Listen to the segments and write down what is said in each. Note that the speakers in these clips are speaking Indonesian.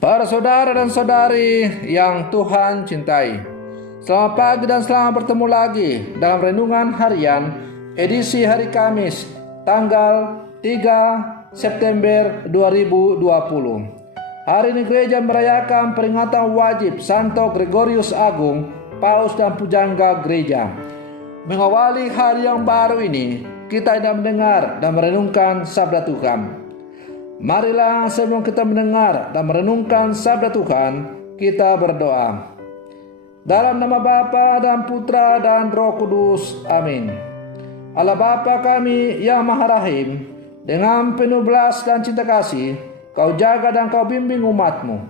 Para saudara dan saudari yang Tuhan cintai, selamat pagi dan selamat bertemu lagi dalam Renungan Harian edisi hari Kamis tanggal 3 September 2020. Hari ini gereja merayakan peringatan wajib Santo Gregorius Agung, Paus dan Pujangga Gereja. Mengawali hari yang baru ini, kita hendak mendengar dan merenungkan sabda Tuhan. Marilah sebelum kita mendengar dan merenungkan sabda Tuhan, kita berdoa. Dalam nama Bapa dan Putra dan Roh Kudus. Amin. Allah Bapa kami yang Maha Rahim, dengan penuh belas dan cinta kasih, Kau jaga dan Kau bimbing umat-Mu.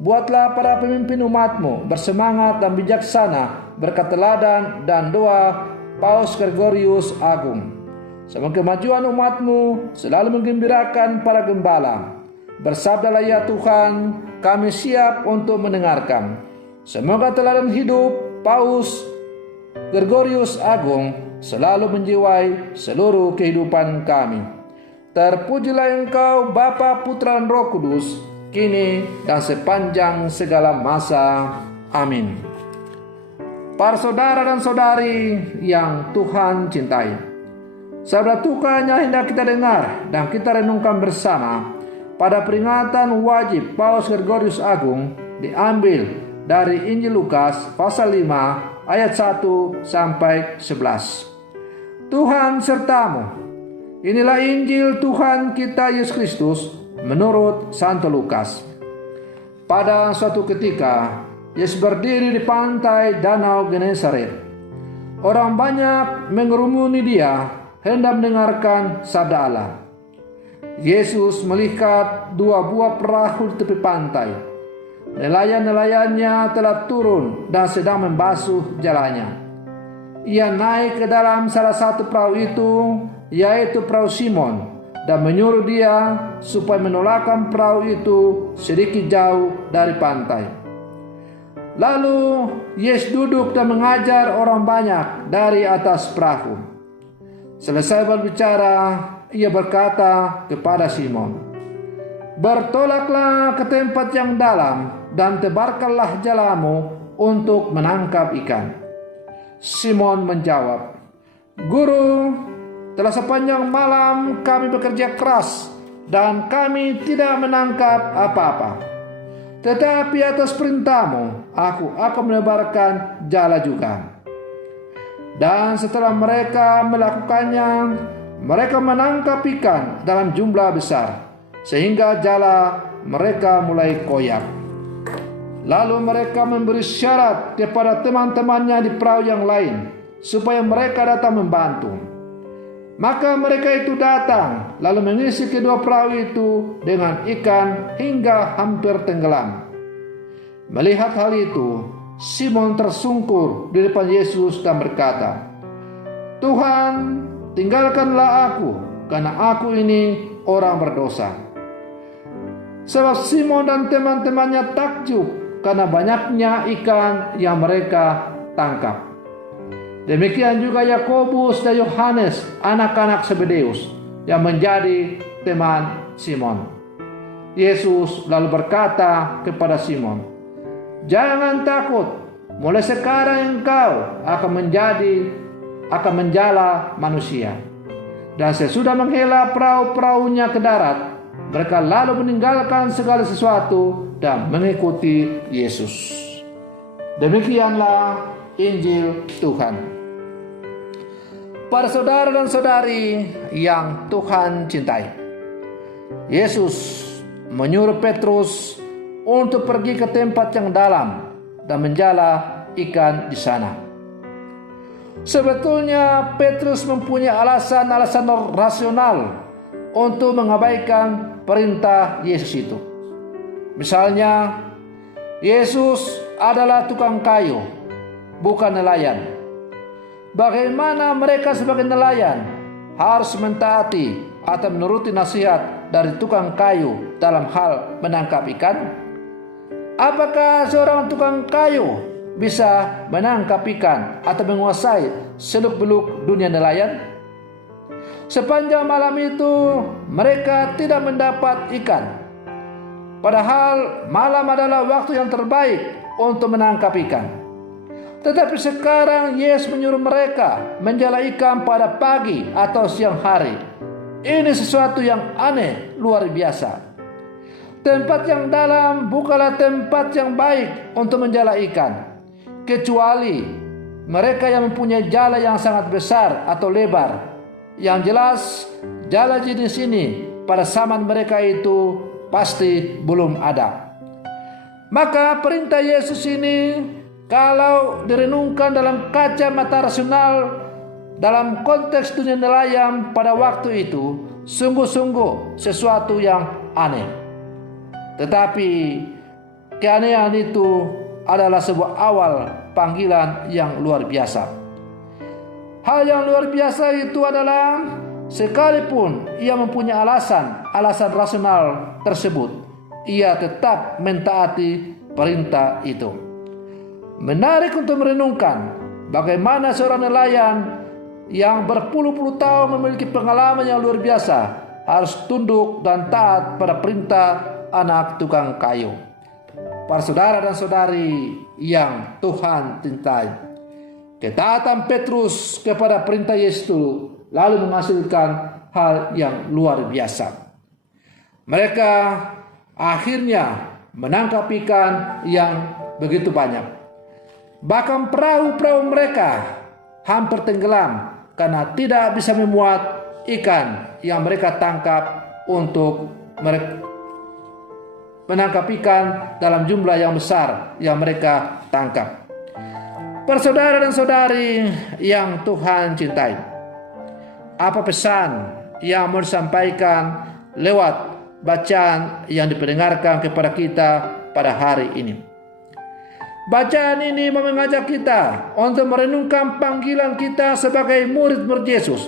Buatlah para pemimpin umat-Mu bersemangat dan bijaksana berkat teladan dan doa Paus Gregorius Agung. Semoga kemajuan umat-Mu selalu menggembirakan para gembala. Bersabdalah ya Tuhan, kami siap untuk mendengarkan. Semoga teladan hidup Paus Gregorius Agung selalu menjiwai seluruh kehidupan kami. Terpujilah Engkau Bapa, Putra dan Roh Kudus, kini dan sepanjang segala masa. Amin. Para saudara dan saudari yang Tuhan cintai, sabda Tuhan yang hendak kita dengar dan kita renungkan bersama pada peringatan wajib Paus Gregorius Agung diambil dari Injil Lukas pasal 5 ayat 1 sampai 11. Tuhan sertamu. Inilah Injil Tuhan kita Yesus Kristus menurut Santo Lukas. Pada suatu ketika, Yesus berdiri di pantai Danau Genesaret. Orang banyak mengerumuni dia hendak mendengarkan sabda Allah. Yesus melihat dua buah perahu di tepi pantai. Nelayan-nelayannya telah turun dan sedang membasuh jalannya. Ia naik ke dalam salah satu perahu itu, yaitu perahu Simon, dan menyuruh dia supaya menolakkan perahu itu sedikit jauh dari pantai. Lalu Yesus duduk dan mengajar orang banyak dari atas perahu. Selesai berbicara, ia berkata kepada Simon, "Bertolaklah ke tempat yang dalam dan tebarkanlah jalamu untuk menangkap ikan." Simon menjawab, "Guru, telah sepanjang malam kami bekerja keras dan kami tidak menangkap apa-apa. Tetapi atas perintahmu, aku akan menebarkan jala juga." Dan setelah mereka melakukannya, mereka menangkap ikan dalam jumlah besar, sehingga jala mereka mulai koyak. Lalu mereka memberi syarat kepada teman-temannya di perahu yang lain, supaya mereka datang membantu. Maka mereka itu datang, lalu mengisi kedua perahu itu dengan ikan hingga hampir tenggelam. Melihat hal itu, Simon tersungkur di depan Yesus dan berkata, "Tuhan, tinggalkanlah aku, karena aku ini orang berdosa." Sebab Simon dan teman-temannya takjub karena banyaknya ikan yang mereka tangkap. Demikian juga Yakobus dan Yohanes, anak-anak Zebedeus, yang menjadi teman Simon. Yesus lalu berkata kepada Simon, "Jangan takut, mulai sekarang engkau akan menjala manusia." Dan sesudah menghela perahu-perahunya ke darat, mereka lalu meninggalkan segala sesuatu dan mengikuti Yesus. Demikianlah Injil Tuhan. Para saudara dan saudari yang Tuhan cintai, Yesus menyuruh Petrus untuk pergi ke tempat yang dalam dan menjala ikan di sana. Sebetulnya Petrus mempunyai alasan-alasan rasional untuk mengabaikan perintah Yesus itu. Misalnya, Yesus adalah tukang kayu, bukan nelayan. Bagaimana mereka sebagai nelayan harus mentaati atau menuruti nasihat dari tukang kayu dalam hal menangkap ikan? Apakah seorang tukang kayu bisa menangkap ikan atau menguasai seluk-beluk dunia nelayan? Sepanjang malam itu mereka tidak mendapat ikan. padahal malam adalah waktu yang terbaik untuk menangkap ikan. Tetapi sekarang Yesus menyuruh mereka menjala ikan pada pagi atau siang hari. Ini sesuatu yang aneh, luar biasa. Tempat yang dalam bukanlah tempat yang baik untuk menjala ikan, kecuali mereka yang mempunyai jala yang sangat besar atau lebar. Yang jelas, jala jenis ini pada zaman mereka itu pasti belum ada. Maka perintah Yesus ini kalau direnungkan dalam kacamata rasional, dalam konteks dunia nelayan pada waktu itu, sungguh-sungguh sesuatu yang aneh. Tetapi keanehan itu adalah sebuah awal panggilan yang luar biasa. Hal yang luar biasa itu adalah sekalipun ia mempunyai alasan rasional tersebut, ia tetap mentaati perintah itu. Menarik untuk merenungkan bagaimana seorang nelayan yang berpuluh-puluh tahun memiliki pengalaman yang luar biasa harus tunduk dan taat pada perintah anak tukang kayu. Para saudara dan saudari yang Tuhan cintai, ketaatan Petrus kepada perintah Yesus lalu menghasilkan hal yang luar biasa. Mereka akhirnya menangkap ikan yang begitu banyak. Bahkan perahu-perahu mereka hampir tenggelam karena tidak bisa memuat ikan yang mereka tangkap untuk menangkap ikan dalam jumlah yang besar yang mereka tangkap. Para saudara dan saudari yang Tuhan cintai, apa pesan yang mau disampaikan lewat bacaan yang dipendengarkan kepada kita pada hari ini? Bacaan ini mau mengajak kita untuk merenungkan panggilan kita sebagai murid-murid Yesus.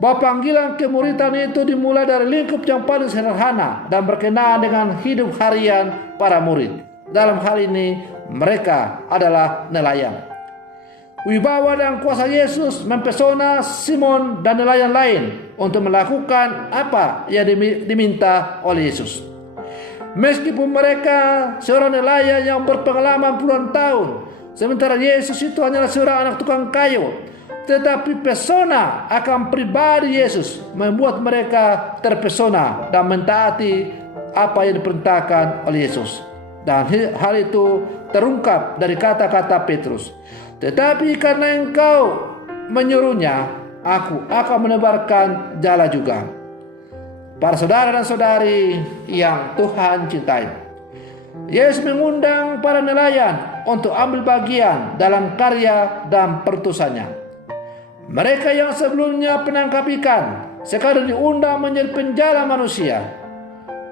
Bahwa panggilan kemuridan itu dimulai dari lingkup yang paling sederhana dan berkenaan dengan hidup harian para murid. Dalam hal ini mereka adalah nelayan. Wibawa dan kuasa Yesus mempesona Simon dan nelayan lain untuk melakukan apa yang diminta oleh Yesus. Meskipun mereka seorang nelayan yang berpengalaman puluhan tahun, sementara Yesus itu hanyalah seorang anak tukang kayu, tetapi pesona akan pribadi Yesus membuat mereka terpesona dan mentaati apa yang diperintahkan oleh Yesus. Dan hal itu terungkap dari kata-kata Petrus. Tetapi karena engkau menyuruhnya, aku akan menebarkan jala juga. Para saudara dan saudari yang Tuhan cintai, Yesus mengundang para nelayan untuk ambil bagian dalam karya dan perutusannya. Mereka yang sebelumnya penangkap ikan sekarang diundang menjadi penjala manusia.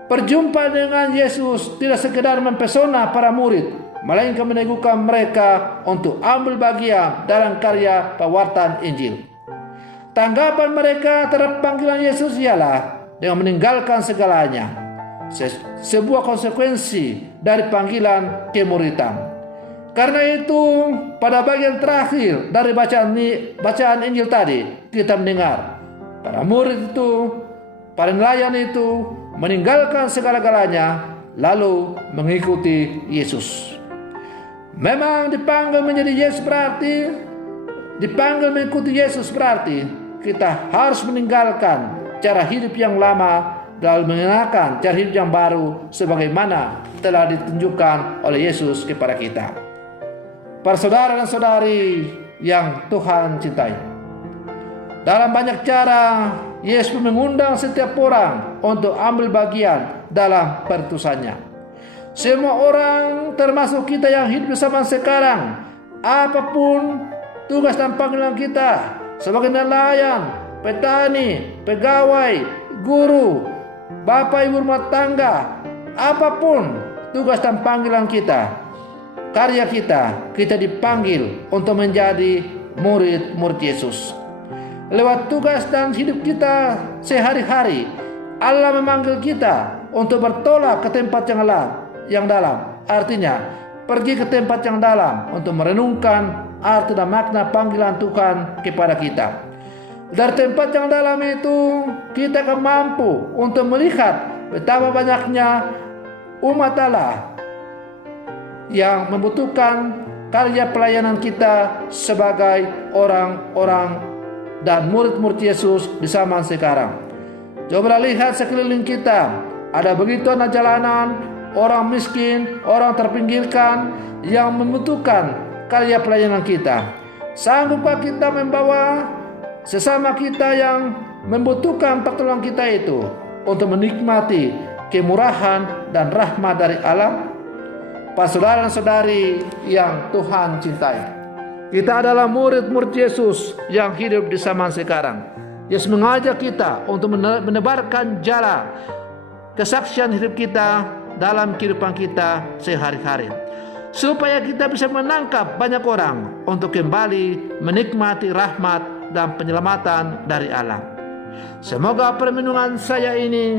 Perjumpaan dengan Yesus tidak sekedar mempesona para murid, melainkan meneguhkan mereka untuk ambil bagian dalam karya pewartaan Injil. Tanggapan mereka terhadap panggilan Yesus ialah dengan meninggalkan segalanya, sebuah konsekuensi dari panggilan kemuridan. Karena itu, pada bagian terakhir dari bacaan Injil tadi, kita mendengar para murid itu, para nelayan itu meninggalkan segala-galanya lalu mengikuti Yesus. Memang dipanggil menjadi Yesus berarti, dipanggil mengikuti Yesus berarti kita harus meninggalkan cara hidup yang lama dan mengenakan cara hidup yang baru sebagaimana telah ditunjukkan oleh Yesus kepada kita. Para saudara dan saudari yang Tuhan cintai, dalam banyak cara Yesus mengundang setiap orang untuk ambil bagian dalam perutusannya. Semua orang termasuk kita yang hidup bersama sekarang, apapun tugas dan panggilan kita sebagai nelayan, petani, pegawai, guru, bapak ibu rumah tangga, apapun tugas dan panggilan kita, karya kita dipanggil untuk menjadi murid-murid Yesus. Lewat tugas dan hidup kita sehari-hari, Allah memanggil kita untuk bertolak ke tempat yang dalam. Artinya, pergi ke tempat yang dalam untuk merenungkan arti dan makna panggilan Tuhan kepada kita. Dari tempat yang dalam itu, kita akan mampu untuk melihat betapa banyaknya umat Allah yang membutuhkan karya pelayanan kita sebagai orang-orang dan murid-murid Yesus di zaman sekarang. Coba lihat sekeliling kita, ada begitu anak jalanan, orang miskin, orang terpinggirkan yang membutuhkan karya pelayanan kita. Sanggupkah kita membawa sesama kita yang membutuhkan pertolongan kita itu untuk menikmati kemurahan dan rahmat dari Allah? Para saudara dan saudari yang Tuhan cintai, kita adalah murid-murid Yesus yang hidup di zaman sekarang. Yesus mengajak kita untuk menebarkan jala kesaksian hidup kita dalam kehidupan kita sehari-hari, supaya kita bisa menangkap banyak orang untuk kembali menikmati rahmat dan penyelamatan dari Allah. Semoga permenungan saya ini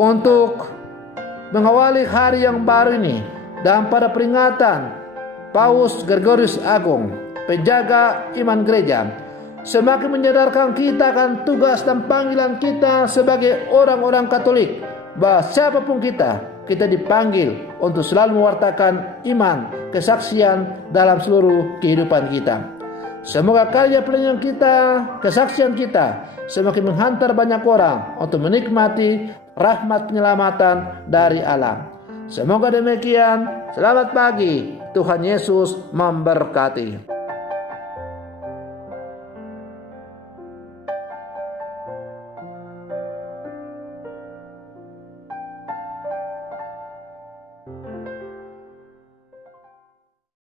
untuk mengawali hari yang baru ini dan pada peringatan Paus Gregorius Agung, penjaga iman gereja, semakin menyadarkan kita akan tugas dan panggilan kita sebagai orang-orang Katolik, bahwa siapapun kita dipanggil untuk selalu mewartakan iman, kesaksian dalam seluruh kehidupan kita. Semoga karya pelayanan kita, kesaksian kita semakin menghantar banyak orang untuk menikmati rahmat penyelamatan dari Allah. Semoga demikian. Selamat pagi. Tuhan Yesus memberkati.